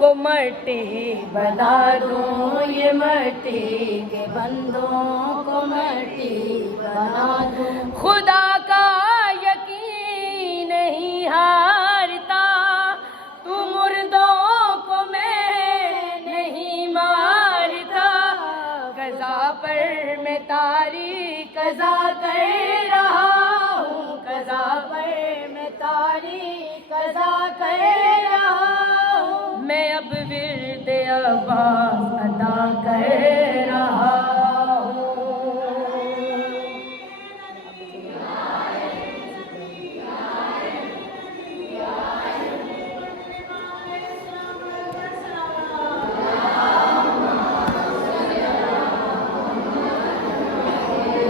को मट्टी बना दूं, ये मट्टी के बंदों को मट्टी बना दूं। खुदा का यकीन नहीं हारता, तू मुर्दों को मैं नहीं मारता। कज़ा पर मैं तारी कज़ा कर रहा हूँ, कज़ा पर मैं तारी कज़ा कर रहा हूँ। मैं अब विर्द अब्बास अदा कर रहा हूँ।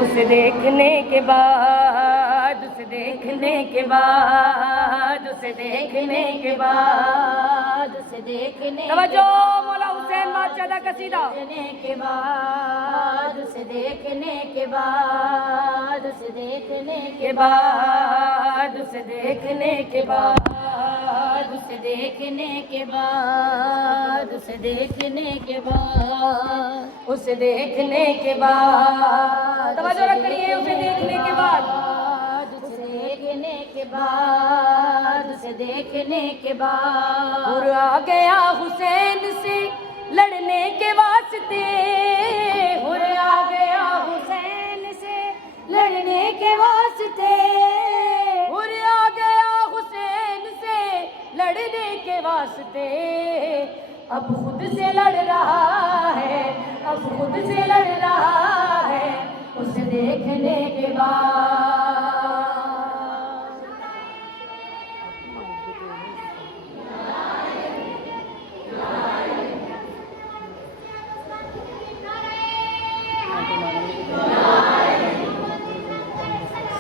उसे देखने के बाद, उसे देखने के बाद, उसे देखने के बाद, उसे देखने तवज्जो मौला हुसैन बादशाह दा कसीदा। देखने के बाद, उसे देखने के बाद, उसे देखने के बाद, उसे देखने के बाद, उसे देखने के बाद, उसे देखने के बाद, उसे देखने के बाद, तवज्जो रखिए, उसे देखने के बाद, उसे देखने के बाद, उसे देखने के बाद, और आ गया हुसैन से लड़ने के वास्ते, और आ गया हुसैन से लड़ने के वास्ते, और आ गया हुसैन से लड़ने के वास्ते। अब खुद से लड़ रहा है, अब खुद से लड़ रहा है, उसे देखने के बाद।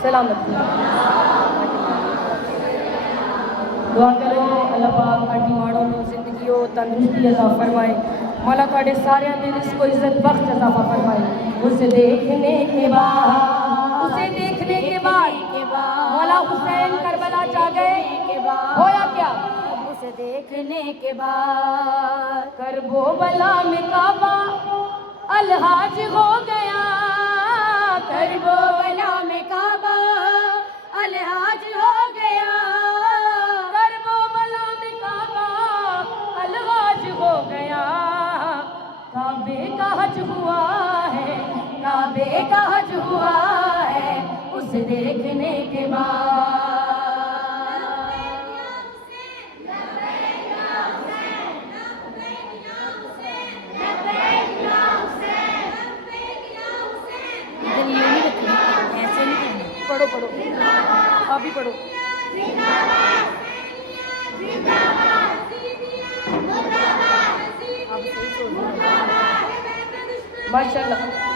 सलामत दुआ करो अल्लाह पाक आंटी माड़ो नो जिंदगी हो तंदुरुस्ती अता फरमाए। मौला तुहाडे सारियां दे रिज़्क़ इज्जत बख्श अता फरमाए। उसे देखने के बाद, उसे देखने के बाद मौला हुसैन करबला जा गए, होया क्या? उसे देखने के बाद करबो बला में काबा अलहाज हो गया, करबो बला में काबा अलहाज हो गया, करबो बला में काबा अलहाज हो गया। काबे का हज हुआ है, काबे का हज हुआ है, उसे देखने के बाद। पढ़ो पढ़ो, आप भी पढ़ो। माशाल्लाह।